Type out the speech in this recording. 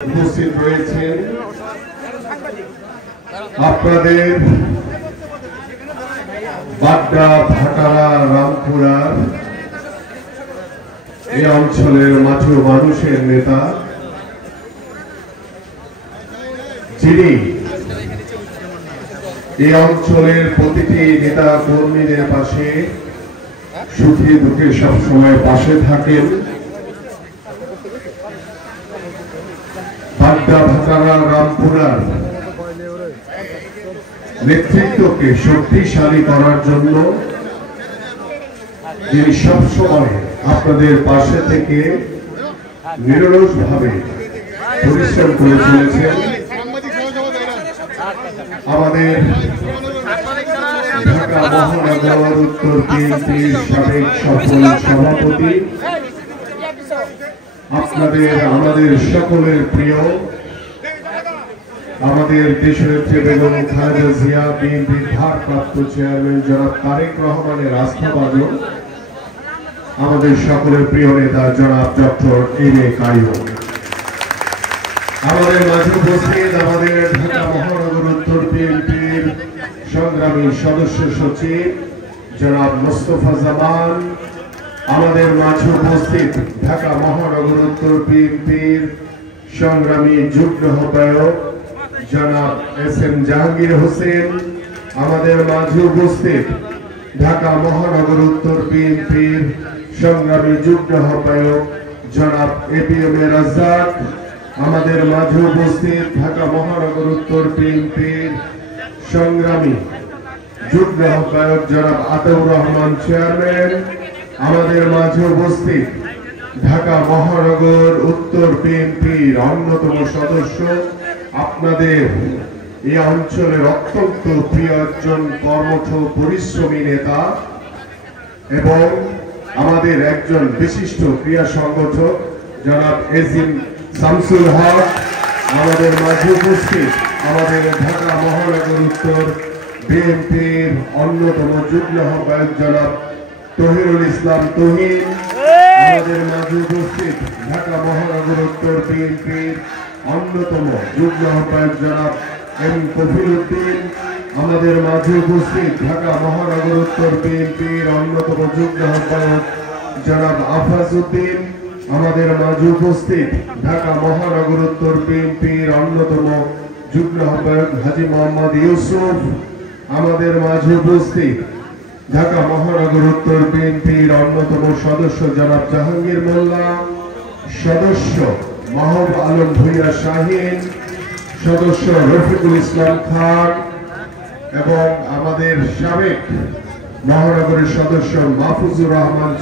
উপস্থিত রয়েছেন আপনাদের বাড্ডা, ভাটারা, রামপুরার এই অঞ্চলের মাঠে মানুষের নেতা, যিনি এই অঞ্চলের প্রতিটি নেতা কর্মীদের পাশে সুখে দুঃখে সবসময় পাশে থাকেন। বাড্ডা, ভাটারা, রামপুরার নেতৃত্বকে শক্তিশালী করার জন্য যিনি সবসময় আপনাদের পাশে থেকে নিরলসভাবে পরিশ্রম করে চলেছেন, আমাদের ঢাকা মহানগর উত্তর বিএনপির সাবেক সফল সভাপতি, আপনাদের আমাদের সকলের প্রিয়, আমাদের দেশনেত্রী বেগম খালেদা জিয়া, বিএনপির ভারপ্রাপ্ত চেয়ারম্যান জনাব তারেক রহমানের আস্থাভাজন, আমাদের সকলের প্রিয় নেতা জনাব ডক্টর এম.এ. কাইয়ুম, আমাদের মাঝে উপস্থিত আমাদের ঢাকা মহানগর উত্তর বিএনপির সংগ্রামী সদস্য সচিব জনাব মোস্তফা জামান, আমাদের মাঝে উপস্থিত ঢাকা মহানগর উত্তর বিএনপির সংগ্রামী যুগ্ম আহ্বায়ক জনাব এস.এম. জাহাঙ্গীর হোসেন, আমাদের মাঝে উপস্থিত ঢাকা মহানগর উত্তর বিএনপির সংগ্রামী যুগ্ম আহ্বায়ক জনাব এ.পি.এম. রাজ্জাক, আমাদের মাঝে উপস্থিত ঢাকা মহানগর উত্তর বিএনপির সংগ্রামী যুগ্ম আহ্বায়ক জনাব আতাউর রহমান চেয়ারম্যান, আমাদের মাঝে উপস্থিত ঢাকা মহানগর উত্তর বিএনপির অন্যতম সদস্য, আপনাদের এই অঞ্চলের অত্যন্ত প্রিয় একজন কর্মঠ পরিশ্রমী নেতা এবং আমাদের একজন বিশিষ্ট ক্রীড়া সংগঠক জনাব এজিম শামসুল হক, আমাদের মাঝে উপস্থিত আমাদের ঢাকা মহানগর উত্তর বিএনপির অন্যতম যুগ্ম আহ্বায়ক জনাব তহিরুল ইসলাম তহিন, আমাদের মাঝে উপস্থিত ঢাকা মহানগর উত্তর বিএনপির অন্যতম যুগ্ম আহ্বায়ক জনাব এম কফিল উদ্দিন, আমাদের মাঝে উপস্থিত ঢাকা মহানগর উত্তর বিএনপির অন্যতম যুগ্ম আহ্বায়ক জনাব আফাজ উদ্দিন, আমাদের মাঝে উপস্থিত ঢাকা মহানগর উত্তর বিএনপির অন্যতম যুগ্ম আহ্বায়ক হাজী মোহাম্মদ ইউসুফ, আমাদের মাঝে উপস্থিত ঢাকা মহানগর উত্তর বিএনপির অন্যতম সদস্য জনাব জাহাঙ্গীর মোল্লা, সদস্য মাহবুব আলম ভূঁইয়া শাহীন, সদস্য রফিকুল ইসলাম খান এবং আমাদের সাবেক মহানগরের সদস্য মাহফুজুর রহমান।